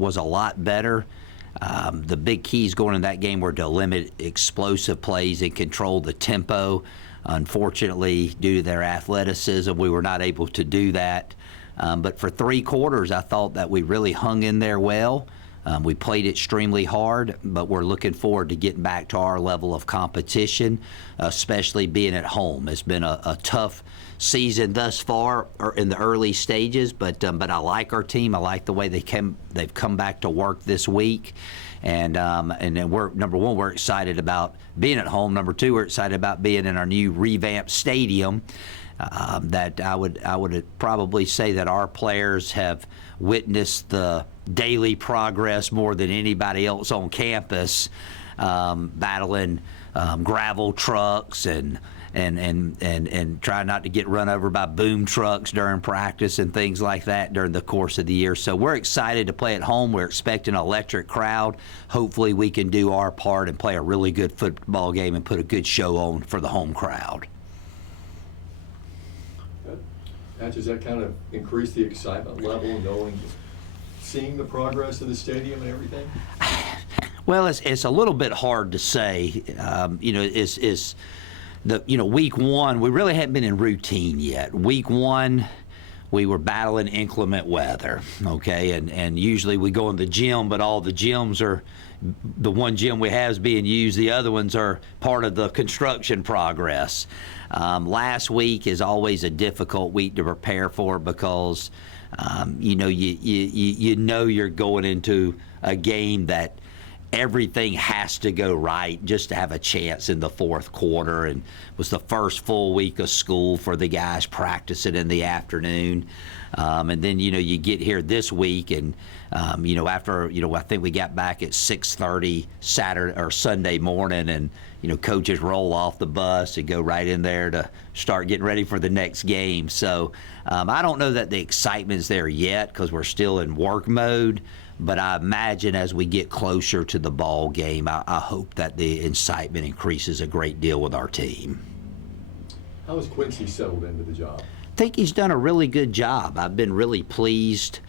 was a lot better. The big keys going in that game were to limit explosive plays and control the tempo. Unfortunately, due to their athleticism, we were not able to do that. But for 3 quarters, I thought that we really hung in there well. We played extremely hard, but we're looking forward to getting back to our level of competition, especially being at home. It's been a tough season thus far or in the early stages, but I like our team. I like the way they've come back to work this week. And then we're, number one, we're excited about being at home. Number two, we're excited about being in our new revamped stadium. That I would probably say that our players have witnessed the daily progress more than anybody else on campus, battling gravel trucks and trying not to get run over by boom trucks during practice and things like that during the course of the year. So we're excited to play at home. We're expecting an electric crowd. Hopefully we can do our part and play a really good football game and put a good show on for the home crowd. Does that kind of increase the excitement level, seeing the progress of the stadium and everything? Well, it's a little bit hard to say. Week one, we really hadn't been in routine yet. Week one, we were battling inclement weather, okay? And usually we go in the gym, but all the gyms are, the one gym we have is being used. The other ones are part of the construction progress. Last week is always a difficult week to prepare for because, you know you're going into a game that everything has to go right just to have a chance in the fourth quarter, and it was the first full week of school for the guys practicing in the afternoon. And then, you get here this week and, after, I think we got back at 6:30 Saturday or Sunday morning, and, coaches roll off the bus and go right in there to start getting ready for the next game. So I don't know that the excitement's there yet because we're still in work mode. But I imagine as we get closer to the ball game, I hope that the excitement increases a great deal with our team. How has Quincy settled into the job? I think he's done a really good job. I've been really pleased,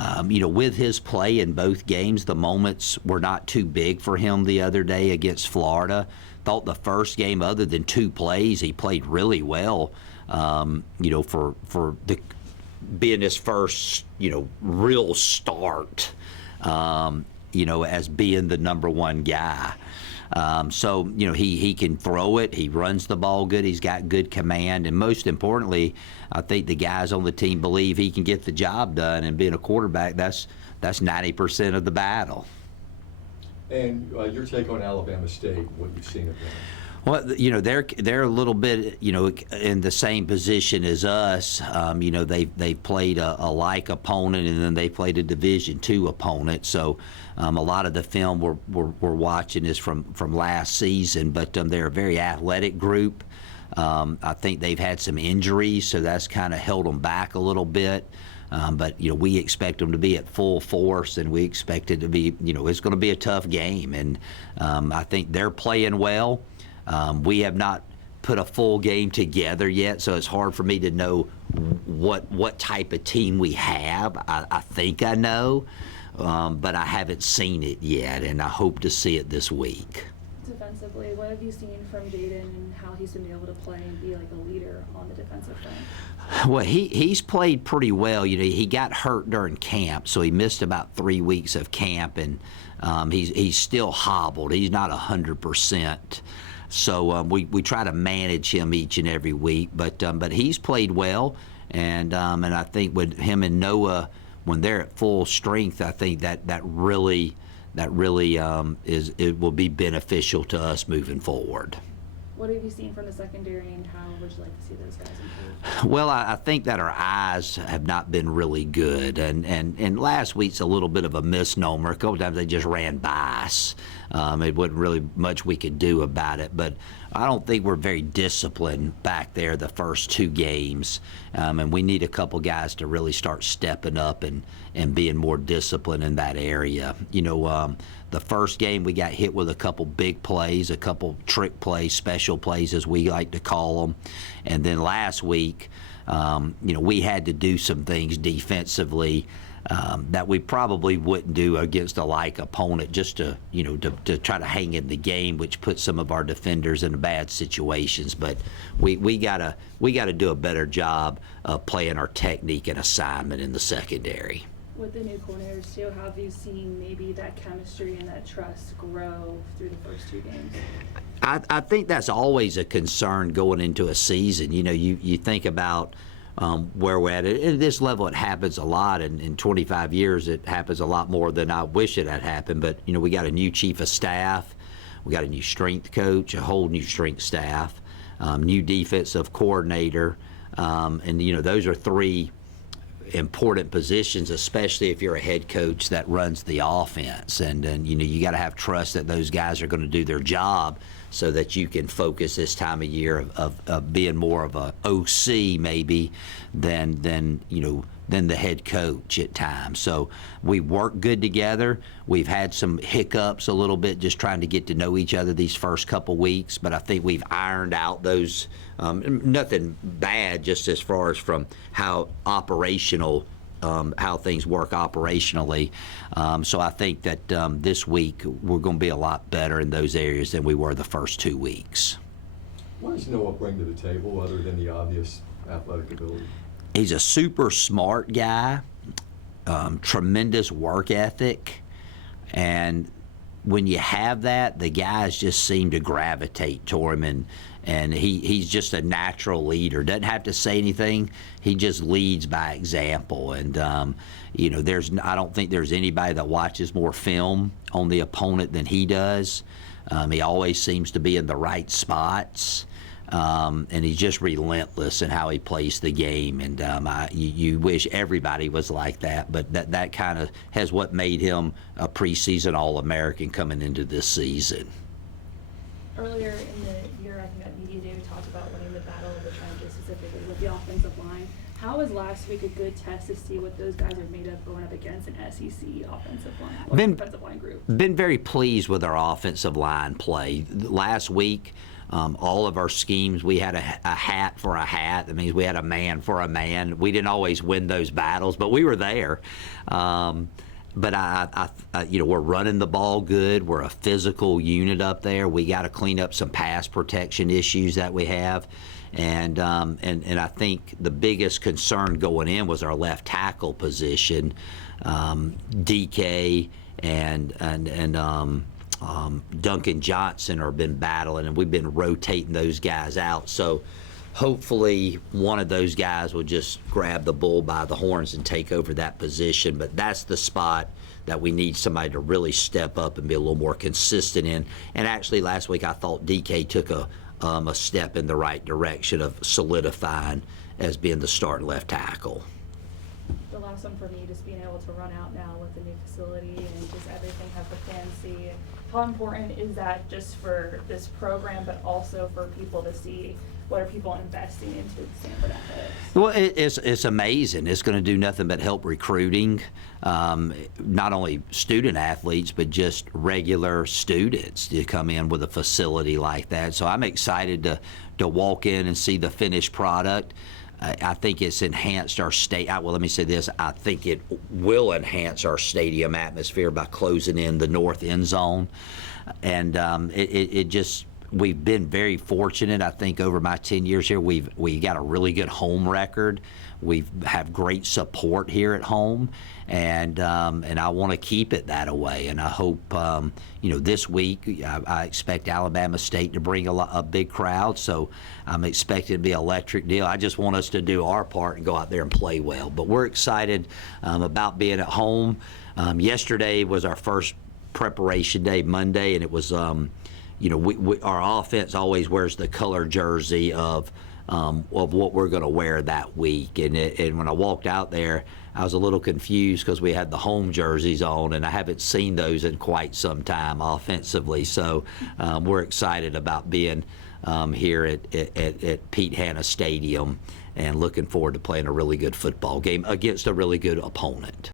with his play in both games. The moments were not too big for him the other day against Florida. Thought the first game, other than 2 plays, he played really well, for the being his first, real start. As being the number one guy. So he can throw it. He runs the ball good. He's got good command. And most importantly, I think the guys on the team believe he can get the job done. And being a quarterback, that's 90% of the battle. And your take on Alabama State, what you've seen of them? Well, they're a little bit, in the same position as us. They played a like opponent, and then they played a Division II opponent. So a lot of the film we're watching is from last season. But they're a very athletic group. I think they've had some injuries, so that's kind of held them back a little bit. But we expect them to be at full force, and we expect it to be, it's going to be a tough game. And I think they're playing well. We have not put a full game together yet, so it's hard for me to know what type of team we have. I think I know, but I haven't seen it yet, and I hope to see it this week. Defensively, what have you seen from Jaden and how he's been able to play and be like a leader on the defensive front? Well, he's played pretty well. He got hurt during camp, so he missed about 3 weeks of camp, and he's still hobbled. He's not 100%. So we try to manage him each and every week, but he's played well, and I think with him and Noah, when they're at full strength, I think that really will be beneficial to us moving forward. What have you seen from the secondary, and how would you like to see those guys improve? Well, I think that our eyes have not been really good, and last week's a little bit of a misnomer. A couple times they just ran by us. It wasn't really much we could do about it, but I don't think we're very disciplined back there the first 2 games, and we need a couple guys to really start stepping up and being more disciplined in that area. The first game we got hit with a couple big plays, a couple trick plays, special plays as we like to call them, and then last week, we had to do some things defensively that we probably wouldn't do against a like opponent, just to try to hang in the game, which puts some of our defenders in bad situations. But we gotta do a better job of playing our technique and assignment in the secondary. With the new coordinators too, how have you seen maybe that chemistry and that trust grow through the first 2 games? I think that's always a concern going into a season. You think about where we're at. At this level, it happens a lot. And in 25 years, it happens a lot more than I wish it had happened. But, we got a new chief of staff. We got a new strength coach, a whole new strength staff, new defensive coordinator. And, those are 3 important positions, especially if you're a head coach that runs the offense. And you got to have trust that those guys are going to do their job so that you can focus this time of year of being more of a OC maybe than the head coach at times. So we work good together. We've had some hiccups a little bit just trying to get to know each other these first couple weeks, but I think we've ironed out those, nothing bad just as far as from how operational, how things work operationally. So I think that this week we're going to be a lot better in those areas than we were the first 2 weeks. What does Noah bring to the table other than the obvious athletic ability? He's a super smart guy, tremendous work ethic, and when you have that, the guys just seem to gravitate toward him, and he's just a natural leader. Doesn't have to say anything. He just leads by example, and I don't think there's anybody that watches more film on the opponent than he does. He always seems to be in the right spots. And he's just relentless in how he plays the game, and you wish everybody was like that, but that kind of has what made him a preseason All-American coming into this season. Earlier in the year, I think at Media Day, we talked about winning the battle of the trenches, specifically with the offensive line. How was last week a good test to see what those guys are made of going up against an SEC offensive line or defensive line group? Been very pleased with our offensive line play. Last week, all of our schemes, we had a hat for a hat. That means we had a man for a man. We didn't always win those battles, but we were there. But we're running the ball good. We're a physical unit up there. We got to clean up some pass protection issues that we have, and I think the biggest concern going in was our left tackle position. DK and Duncan Johnson have been battling, and we've been rotating those guys out. So hopefully one of those guys will just grab the bull by the horns and take over that position. But that's the spot that we need somebody to really step up and be a little more consistent in. And actually last week I thought DK took a step in the right direction of solidifying as being the starting left tackle. The last one for me, just being able to run out now with the new facility and just everything have the Plan C. How important is that just for this program, but also for people to see what are people investing into Samford Athletics? Well, it's amazing. It's going to do nothing but help recruiting, not only student athletes, but just regular students to come in with a facility like that. So I'm excited to walk in and see the finished product. I think it's enhanced our let me say this. I think it will enhance our stadium atmosphere by closing in the north end zone. And we've been very fortunate. I think over my 10 years here, we got a really good home record. We have great support here at home, and I want to keep it that way. And I hope this week I expect Alabama State to bring a big crowd, so I'm expecting it to be an electric deal. I just want us to do our part and go out there and play well. But we're excited about being at home. Yesterday was our first preparation day, Monday, and it was our offense always wears the color jersey of what we're going to wear that week. And when I walked out there, I was a little confused because we had the home jerseys on, and I haven't seen those in quite some time offensively. So we're excited about being here at Pete Hanna Stadium and looking forward to playing a really good football game against a really good opponent.